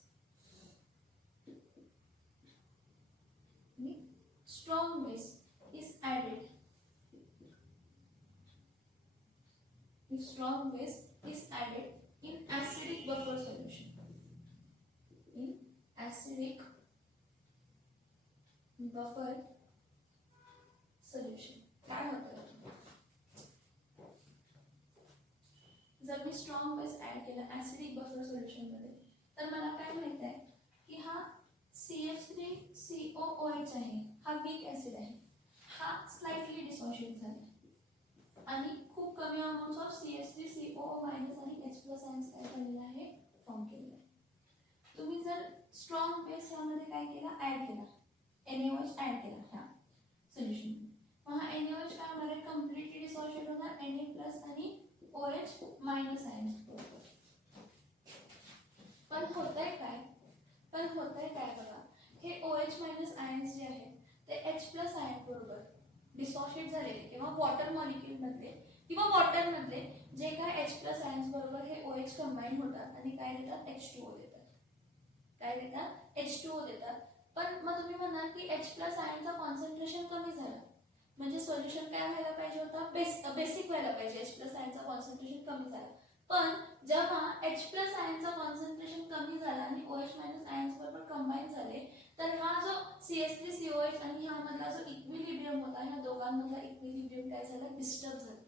strong base is added, if strong base is added in acidic buffer solution, in acidic buffer solution काय होतं, जर मी स्ट्रॉंग बेस ऍड केला ऍसिडिक बफर सोल्युशन मध्ये तर मला काय माहित आहे की हा CH3COOH आहे, हा वीक ऍसिड आहे, हा स्लाइटली डिसोशिएट झाला आणि खूप कमी अमाउंट ऑफ CH3COO मायनस आणि H प्लस आयन्स काय झालेला आहे, फॉर्म केलेला आहे. तुम्ही जर स्ट्रॉंग बेस यामध्ये काय केला, ऍड केला NaOH ऍड केला ह्या सोल्युशन, मग हा NaOH काय होणार आहे, कम्प्लिटली डिसोशिएट होणार Na प्लस आणि OH मायनस आयन्स बरोबर. पण होतंय काय बघा, हे OH मायनस आयन्स जे आहेत ते H प्लस आयन बरोबर डिसोशिएट झालेले किंवा वॉटर मॉलिक्यूल मधले किंवा वॉटर मधले जे काय H प्लस आयन्स बरोबर हे OH कंबाईन होतात आणि काय देतात, H2O देतात, काय देतात, H2O देतात. पण मग तुम्ही म्हणाल की H प्लस आयनचं कॉन्सन्ट्रेशन कमी झालं म्हणजे सोल्युशन काय व्हायला पाहिजे होतं, बेसिक व्हायला पाहिजे, H प्लस आयनचं कॉन्सन्ट्रेशन कमी झालं. पण जेव्हा H प्लस आयनचं कॉन्सन्ट्रेशन कमी झालं आणि OH मायनस आयन्स बरोबर कंबाईन झाले तर हा जो CH3COH आणि ह्यामधला जो इक्विलिब्रियम होता, ह्या दोघांमधला इक्विलिब्रियम काय झाला, डिस्टर्ब झाला.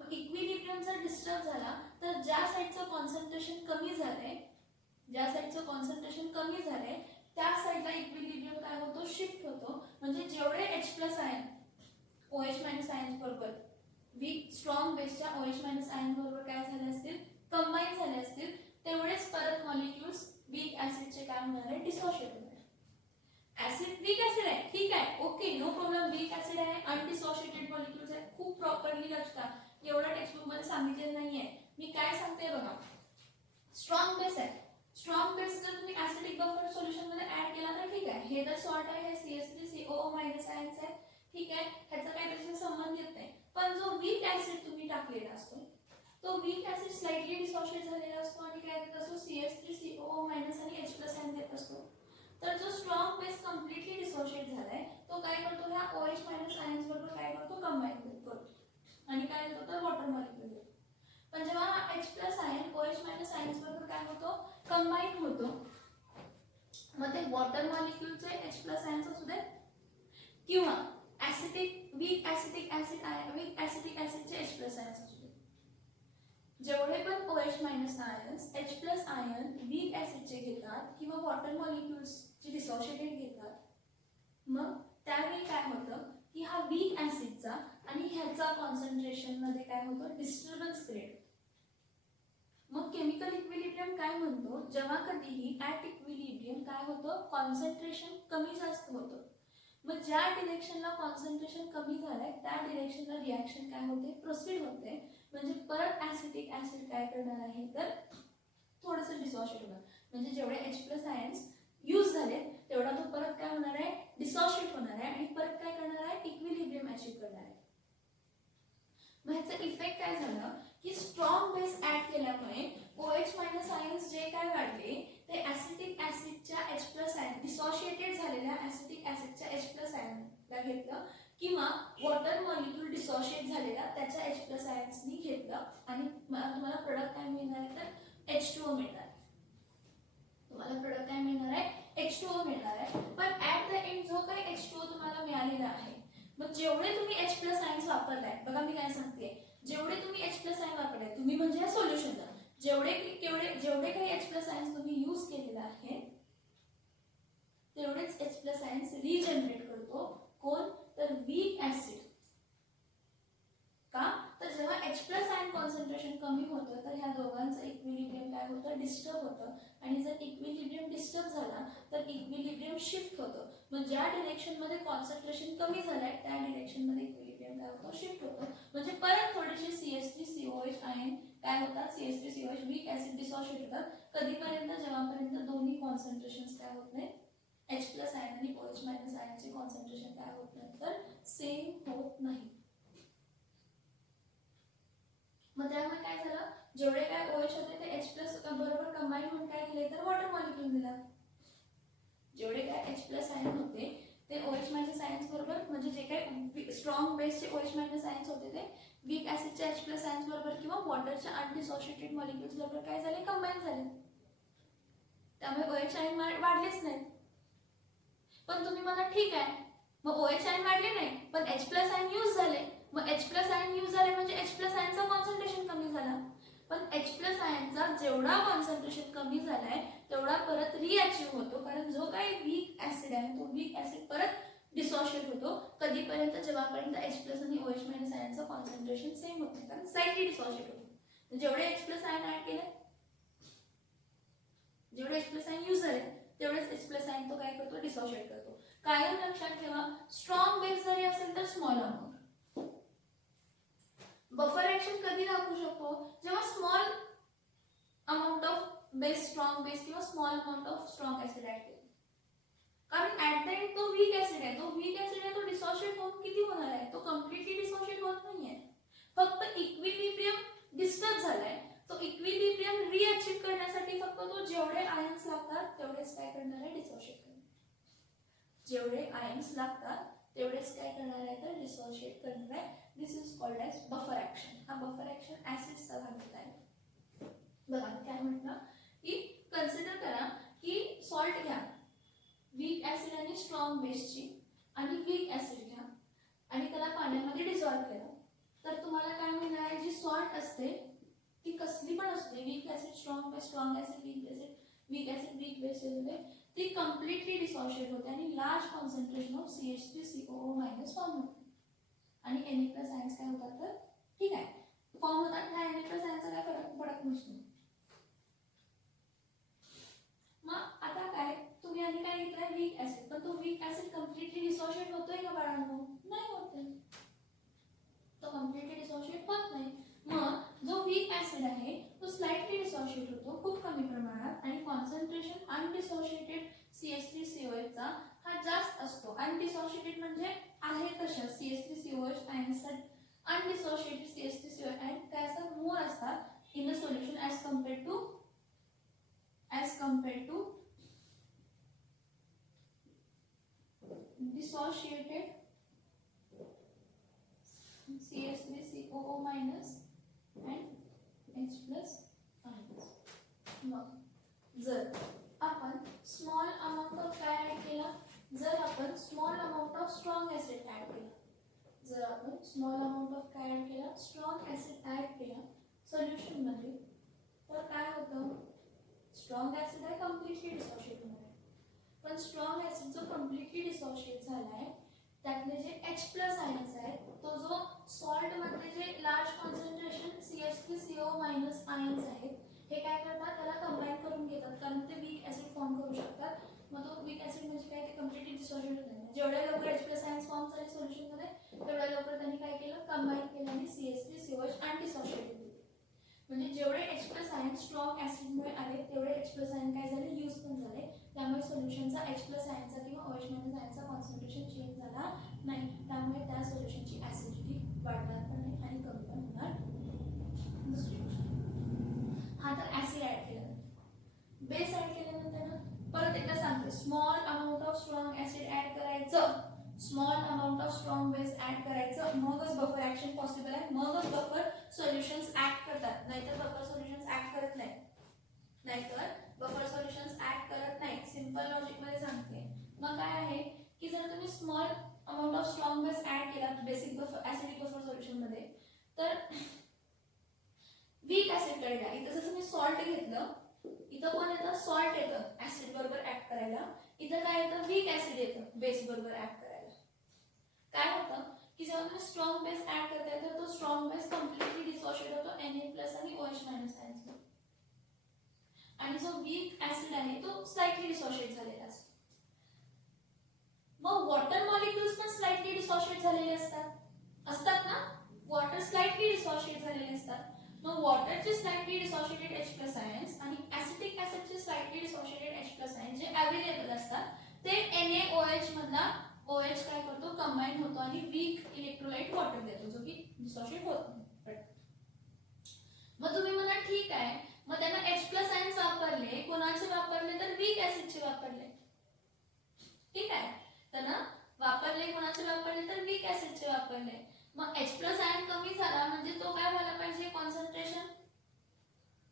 मग इक्विलिब्रियम जर डिस्टर्ब झाला तर ज्या साईडचं कॉन्सन्ट्रेशन कमी झालंय त्या साईडला इक्विलिब्रियम काय होतो, शिफ्ट होतो. म्हणजे जेवढे H plus ion OH minus ion बरोबर वीक स्ट्रॉंग बेसच्या OH मायनस आयन बरोबर काय झाले असतील, कंबाईन झाले असतील, तेवढेच परत मॉलिक्युल्स वीक ऍसिडचे काय होणार आहे, डिसोशिएट होणार आहे. ऍसिड वीक ऍसिड आहे, ठीक आहे, okay, no problem. Weak acid आहे, अनडिसोशिएटेड मॉलिक्युल्स आहेत. खूप प्रॉपरली लक्षात एवढं टेक्स्टबुक मध्ये सांगितलेलं नाहीये. मी काय सांगते बघा, स्ट्रॉंग बेस आहे. स्ट्रॉंग बेस जर तुम्ही ऍसिडिक बफर सोल्युशन मध्ये ऍड केला तर ठीक आहे. हे जर सॉल्ट आहे, हे CH3COO मायनस आयन्स आहे, ठीक आहे, ह्याचा काही त्याच्याशी संबंध येत नाही. पण जो वीक ऍसिड तुम्ही टाकलेला असतो, तो वीक ऍसिड स्लाइटली डिसोशिएट झालेला असतो आणि काय देत असतो, CH3COO मायनस आणि H प्लस आयन देत असतो. तर जो स्ट्रॉंग बेस कम्प्लिटली डिसोशिएट झालाय, तो काय करतो, ह्या OH मायनस आयन्स बरोबर काय करतो, कंबाईन करतो आणि काय देतो, तर वॉटर मॉलिक्युल देतो. पण जेव्हा H plus ion OH minus ions बरोबर काय होतो, कंबाईन होतो, मग ते वॉटर मॉलिक्युलचे H प्लस आयन्स असू दे किंवा ऍसिडिक वीक ऍसिडिक ऍसिडचे H प्लस आयन्स असू दे, जेवढे पण OH minus ions H plus ion weak ऍसिडचे घेतात किंवा वॉटर मॉलिक्युल्स जे डिसोशिएटेड घेतात, मग त्यावेळी काय होतं की हा वीक ऍसिडचा आणि ह्याचा कॉन्सन्ट्रेशन मध्ये काय होतं, डिस्टर्बन्स क्रिएट. मग केमिकल इक्विलिब्रियम काय म्हणतो, जेव्हा कधीही ऍट इक्विलिब्रियम काय होतं, कॉन्सन्ट्रेशन कमी जास्त होतं. मग ज्या डिरेक्शनला कॉन्सन्ट्रेशन कमी झालंय त्या डिरेक्शनला रिॲक्शन काय होते, प्रोसीड होते. म्हणजे परत ऍसिडिक ऍसिड काय करणार आहे, तर थोडंसं डिसोशिएट होणार. म्हणजे जेवढे H प्लस आयन्स यूज झाले तेवढा तो परत काय होणार आहे, डिसोशिएट होणार आहे आणि परत काय करणार आहे, इक्विलिब्रियम अचीव करणार आहे. मग ह्याचा इफेक्ट काय झालं की स्ट्रॉंग बेस ऍड केल्यामुळे OH मायनस आयन्स जे काय वाढले ते ऍसिडिक ऍसिडच्या H प्लस आयन डिसोशिएटेड झालेल्या ऍसिडिक ऍसिडच्या H प्लस आयनला घेतलं किंवा वॉटर मॉलिक्यूल डिसोशिएट झालेला त्याच्या H प्लस आयन्सनी घेतलं आणि तुम्हाला प्रोडक्ट काय मिळणार आहे, तर H2O मिळणार. तुम्हाला प्रोडक्ट काय मिळणार आहे, H2O मिळणार आहे. पण ऍट द एंड जो काही H2O तुम्हाला मिळालेला आहे, मग जेवढे तुम्ही H प्लस आयन्स वापरलाय, बघा मी काय सांगते, जेवढे तुम्ही H प्लस आयन वापरलाय तुम्ही म्हणजे या सोल्युशनला जेवढे काही H प्लस आयन्स तुम्ही यूज केलेला आहे तेवढेच H प्लस आयन्स रिजनरेट करतो कोण, तर वीक ऍसिड. का, तर जेव्हा H प्लस आयन कॉन्सन्ट्रेशन कमी होतं तर ह्या दोघांचं इक्विलिब्रियम काय होतं, डिस्टर्ब होतं. आणि जर इक्विलिब्रियम डिस्टर्ब झाला तर इक्विलिब्रियम शिफ्ट होतं. मग ज्या डिरेक्शन मध्ये कॉन्सन्ट्रेशन कमी झालंय त्या डिरेक्शन मध्ये इक्विलिब्रियम काय होतं, शिफ्ट होतं. म्हणजे परत थोडेसे CH3COH आयन काय होतात, CH3COH वीक ऍसिड डिसोशिएट होतात. कधीपर्यंत, जेव्हापर्यंत दोन्ही कॉन्सन्ट्रेशन काय होत नाही, H प्लस आयन आणि OH मायनस आयनचे कॉन्सन्ट्रेशन काय होत नाही, तर सेम होत नाही. मग त्यामुळे काय झालं, जेवढे काय OH होते ते H प्लस बरोबर कंबाईन होऊन काय दिले, तर वॉटर मॉलिक्यूल दिला. जेवढे काय H प्लस आयन होते ते OH मायनस आयन्स बरोबर, म्हणजे जे काही स्ट्रॉंग बेसचे OH मायनस आयन्स होते ते वीक ऍसिडच्या H प्लस आयन्स बरोबर किंवा वॉटरच्या अनडिसोशिएटेड मॉलिक्युल्स बरोबर काय झाले, कंबाईन झाले. त्यामुळे OH आयन वाढलेच नाहीत. पण तुम्ही मला ठीक आहे, मग OH आयन वाढले नाही पण H प्लस आयन यूज झाले. मग H प्लस आयन यूज झाले म्हणजे H प्लस आयनचा कॉन्सन्ट्रेशन कमी झाला. पण H प्लस आयनचा जेवढा कॉन्सन्ट्रेशन कमी झालाय तेवढा परत रिअचीव होतो, कारण जो काही वीक ऍसिड आहे तो वीक ऍसिड परत डिसोशिएट होतो. कधीपर्यंत, जेव्हापर्यंत H प्लस आणि OH मायनस आयनचं कॉन्सन्ट्रेशन सेम होत नाही, कारण स्लाइटली डिसोशिएट होतो. जेवढे H प्लस आयन ऍड केले, जेवढे H प्लस आयन यूज झाले तेवढेच H प्लस आयन तो काय करतो, डिसोशिएट करतो. कायम लक्षात ठेवा, स्ट्रॉंग बेस जरी असेल तर स्मॉल अमाउंट. बफर ऍक्शन कधी दाखवू शकतो, जेव्हा small amount of base strong base किंवा small amount of strong acid add केले. कारण ऍट द एंड तो वीक ऍसिड आहे, तो वीक ऍसिड आहे, तो डिसोशिएट होऊन किती होणार आहे, तो कम्प्लिटली डिसोशिएट होत नाहीये. फक्त इक्विलिब्रियम डिस्टर्ब झालाय. तो इक्विलिब्रियम रिअचीव करण्यासाठी फक्त तो जेवढे आयन्स लागतात तेवढेच काय करणार आहे, डिसोशिएट करणार. जेवढे आयन्स लागतात तेवढेच काय करणार आहे, तर डिसोशिएट करणार आहे. This is called as buffer action. हा बफर ऍक्शन ऍसिड्सचा भाग आहे. बघा काय म्हटलं की कन्सिडर करा की सॉल्ट घ्या, वीक ऍसिड आणि स्ट्रॉंग बेसची, आणि वीक ऍसिड घ्या आणि त्याला पाण्यामध्ये डिसॉल्व करा. तर तुम्हाला काय मिळणार आहे, जी सॉल्ट असते ती कसली पण असते, weak acid strong base, strong acid weak acid, weak acid weak base, ती कम्प्लिटली डिसोशिएट होते आणि large concentration of CH3COO minus form होते आणि Na+ आयन्स काय होतात तर ठीक आहे फॉर्म होतात. ह्या Na+ आयन्सचा काय फरक पडत नसतो. मग आता काय तुम्ही आधी काय घेतलाय वीक ऍसिड, पण तो वीक ऍसिड कम्प्लिटली डिसोशिएट होतोय का बाळांनो? नाही होत आहे, तो कम्प्लिटली डिसोशिएट होत नाही. मग जो वीक ऍसिड आहे तो स्लाइटली डिसोशिएट होतो खूप कमी प्रमाणात आणि कॉन्सन्ट्रेशन अनडिसोशिएटेड CH3COH चा हा जास्त असतो. अनडिसोशिएटेड म्हणजे आहे तशा CH3COH आयन्स अनडिसोशिएटेड CH3COH आयन्स काय असतात मोर असतात in the solution as compared to dissociated CH3COO minus and H+ ions. मग जर आपण स्मॉल अमाउंट ऑफ काय ऍड केला, जर आपण small amount of strong acid add केला, जर आपण स्मॉल अमाउंट ऑफ काय ऍड केला स्ट्रॉंग ऍसिड ऍड केला सोल्युशन मध्ये, तर काय होतं स्ट्रॉंग ऍसिड आहे कम्प्लिटली डिसोशिएट होणार आहे. पण स्ट्रॉंग ऍसिड जो कम्प्लिटली डिसोशिएट झालाय त्यातले जे H+ आयन्स आहेत तो जो सॉल्ट मध्ये जे large concentration CH3COO minus ions आहेत हे काय करतात त्याला कंबाईन करून घेतात कारण ते वीक ऍसिड फॉर्म करू शकतात. मग तो वीक ऍसिड म्हणजे काय ते कम्प्लिटली डिसोशिएट होत नाही. जेवढ्या लवकर H+ आयन्स फॉर्म झाले सोल्युशन मध्ये तेवढ्या लवकर त्यांनी काय केलं कंबाईन केलं आणि CH3COH अनडिसोशिएट होते. म्हणजे जेवढे H+ आयन्स स्ट्रॉंग ऍसिडमुळे आले तेवढे H+ आयन काय झाले यूज पण झाले. त्यामुळे सोल्युशनचा H+ आयनचा किंवा OH- आयनचा कॉन्सन्ट्रेशन चेंज झाला नाही. त्यामुळे त्या सोल्युशनची ऍसिडिटी वाढणार पण नाही आणि कमी पण होणार. दुसरी गोष्ट हा तर ऍसिड ऍड केल्यानंतर बेस ऍड केल्यानंतर ना परत एकदा सांगते small amount of strong acid add करायचं, small amount of strong base add करायचं, मगच बफर ऍक्शन पॉसिबल आहे, मगच बफर सोल्युशन्स ऍक्ट करतात. नाहीतर बफर सोल्युशन्स ऍक्ट करत नाही, नाहीतर बफर सोल्युशन्स ऍक्ट करत नाही. सिंपल लॉजिक मध्ये सांगते. मग काय आहे की जर तुम्ही small amount of strong base add केला basic buffer acidic buffer solution मध्ये तर वीक ऍसिड कडे जा. इथं जसं मी सॉल्ट घेतलं इथं पण येतं सॉल्ट येतं ऍसिड बरोबर ऍक्ट करायला, इथं काय येतं वीक ऍसिड येतं बेस बरोबर ऍक्ट करायला. काय होतं की जेव्हा तुम्ही स्ट्रॉंग बेस ऍड करताय तर तो स्ट्रॉंग बेस कम्प्लिटली डिसोशिएट होतो Na+ आणि OH- आयन्स आणि जो वीक ऍसिड आहे तो स्लाइटली डिसोशिएट झालेला असतो. मग वॉटर मॉलिक्युल्स पण स्लाइटली डिसोशिएट झालेले असतात ना, वॉटर स्लाइटली डिसोशिएट झालेले असतात. मग वॉटरचे स्लाइटली डिसोशिएटेड H+ आयन्स आणि ऍसिटिक ऍसिडचे स्लाइटली डिसोशिएटेड H+ आयन्स जे अवेलेबल असतात ते NaOH मधला OH काय करतो कंबाईन होतो आणि वीक इलेक्ट्रोलाइट वॉटर देतो जो की डिसोशिएट होत नाही. मग तुम्ही म्हणा ठीक आहे मग त्यांना H+ आयन्स वापरले, कोणाचे वापरले तर वीक ऍसिडचे वापरले. ठीक आहे त्यांना वापरले कोणाचे वापरले तर वीक ऍसिडचे वापरले. मग H+ आयन कमी झाला म्हणजे तो काय व्हायला पाहिजे कॉन्सन्ट्रेशन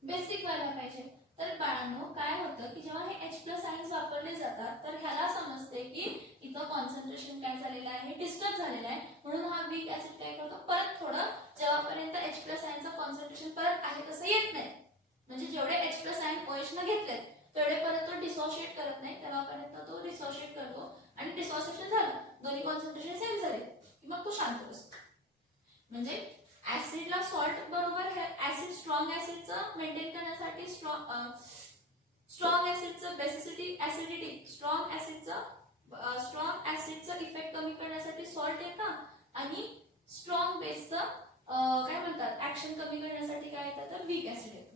बेसिक व्हायला पाहिजे. तर बाळांनो काय होतं की जेव्हा हे H+ आयन्स वापरले जातात तर ह्याला समजते की इथं कॉन्सन्ट्रेशन काय झालेलं आहे डिस्टर्ब झालेलं आहे म्हणून हा वीक ऍसिड काय करतो परत थोडं जेव्हापर्यंत H+ आयनचं कॉन्सन्ट्रेशन परत आहे तसं येत नाही म्हणजे जेवढे H+ आयन OH न घेतलेत तेवढेपर्यंत तो डिसोशिएट करत नाही तेव्हापर्यंत तो डिसोशिएट करतो आणि डिसोसिएशन झालं दोन्ही कॉन्सन्ट्रेशन सेम झाले मग तो शांत बसतो. म्हणजे ऍसिडला सॉल्ट बरोबर हे ऍसिड स्ट्रॉंग ऍसिडचं मेंटेन करण्यासाठी स्ट्रॉंग ऍसिडचं बेसिसिटी ऍसिडिटी स्ट्रॉंग ऍसिडचं इफेक्ट कमी करण्यासाठी सॉल्ट येतं आणि स्ट्रॉंग बेसचं काय म्हणतात ऍक्शन कमी करण्यासाठी काय येतं तर वीक ऍसिड येतं.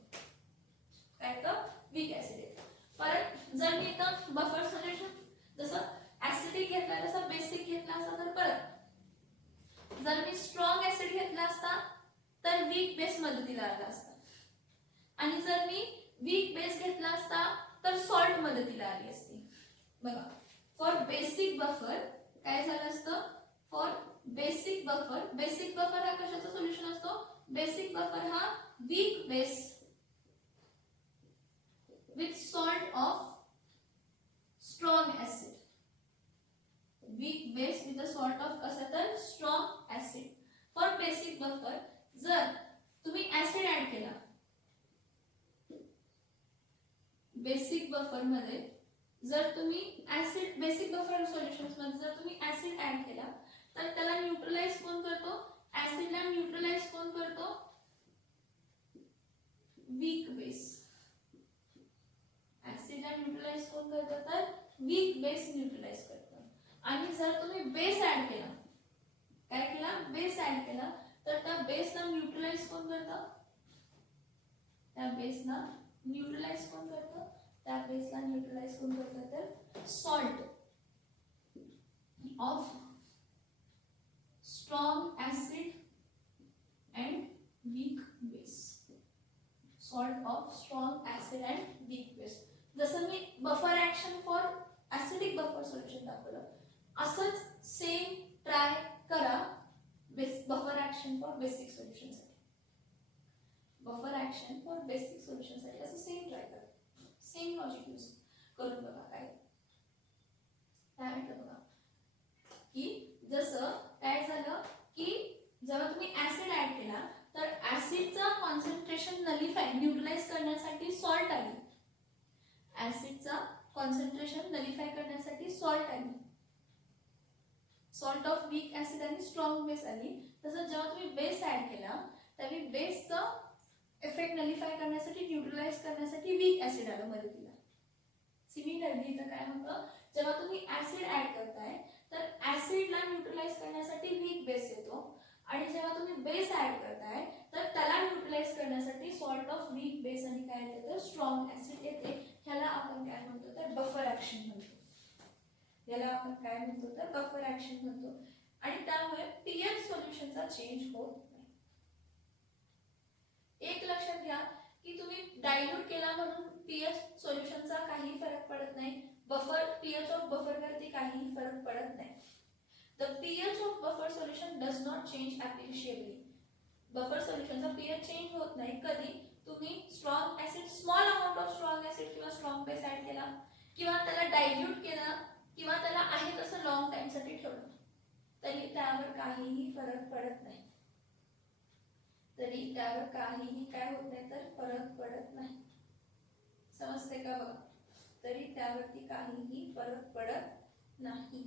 काय येतं वीक ऍसिड येतं. परत जर मी इथं बफर सोल्युशन जसं ऍसिडिक घेतला तसं बेसिक घेतला असता तर परत जर मी स्ट्रॉंग ऍसिड घेतला असता तर वीक बेस मदतीला आला असता आणि जर मी वीक बेस घेतला असता तर सॉल्ट मदतीला आली असती. बघा फॉर बेसिक बफर काय झालं असतं फॉर बेसिक बफर हा कशाचा सोल्युशन असतो बेसिक बफर हा weak base with salt of strong acid weak base with the salt of कसं तर strong acid. For basic buffer जर तुम्ही ऍसिड ऍड केला बेसिक बफर मध्ये जर तुम्ही ऍसिड बेसिक बफर सोल्युशन्स मध्ये जर तुम्ही ऍसिड ऍड केला तर त्याला न्यूट्रलाइज कोण करतो, ऍसिडला न्यूट्रलाइज कोण करतो, वीक बेस. ऍसिडला न्यूट्रलाइज कोण करतो तर वीक बेस न्यूट्रलाइज करतो. आणि जर तुम्ही बेस ऍड केला, काय केला, बेस ऍड केला तर त्या बेसला न्यूट्रलाइज कोण करतं, त्या बेसला न्यूट्रलाइज कोण करतं, त्या बेसला न्यूट्रलाइज कोण करतं तर salt of strong acid and weak base. Salt of strong acid and weak base. जसं मी buffer action for acidic buffer solution दाखवलं, असंच सेम ट्राय करा buffer action for basic solution साठी. Buffer action for basic solution साठी असं same try करा, same logic use करून बघा. काय म्हटलं बघा की जसं काय झालं की जेव्हा तुम्ही ऍसिड ऍड केला तर ऍसिडचा कॉन्सन्ट्रेशन नलिफाय न्यूट्रलाइज करण्यासाठी सॉल्ट आली. ऍसिडचा कॉन्सन्ट्रेशन नलिफाय करण्यासाठी सॉल्ट आली, सॉल्ट ऑफ वीक ऍसिड आणि स्ट्रॉंग बेस आली. तसं जेव्हा तुम्ही बेस ऍड केला त्यावेळी बेसचा इफेक्ट नलिफाय करण्यासाठी न्यूट्रलाइज करण्यासाठी वीक ऍसिड आलं मदतीला. सिमिलरली इथं काय होतं, जेव्हा तुम्ही ऍसिड ऍड करताय तर ऍसिडला न्यूट्रलाइज करण्यासाठी वीक बेस येतो आणि जेव्हा तुम्ही बेस ऍड करताय तर त्याला न्यूट्रलाइज करण्यासाठी सॉल्ट ऑफ वीक बेस आणि काय येते तर स्ट्रॉंग ऍसिड येते. ह्याला आपण काय म्हणतो तर बफर ऍक्शन म्हणतो. याला आपण काय म्हणतो तर बफर ऍक्शन म्हणतो. आणि त्यामुळे पीएच सोल्युशनचा चेंज होत नाही. एक लक्षात घ्या की तुम्ही डायल्यूट केला म्हणून पीएच सोल्युशनचा काही फरक पडत नाही. बफर पीएच ऑफ बफर वरती काही फरक पडत नाही. The pH of buffer solution does not change appreciably. Buffer सोल्युशनचा pH चेंज होत नाही कधी तुम्ही strong acid, small amount of strong acid किंवा स्ट्रॉंग बेस ऍड केला किंवा त्याला डायल्यूट केला किंवा त्याला आहे तसं लॉंग टाइम साठी ठेवलं तरी त्यावर काहीही फरक पडत नाही. तरी त्यावर काहीही काय होत नाही तर फरक पडत नाही. समजते का बघा, तरी त्यावरती काहीही फरक पडत नाही.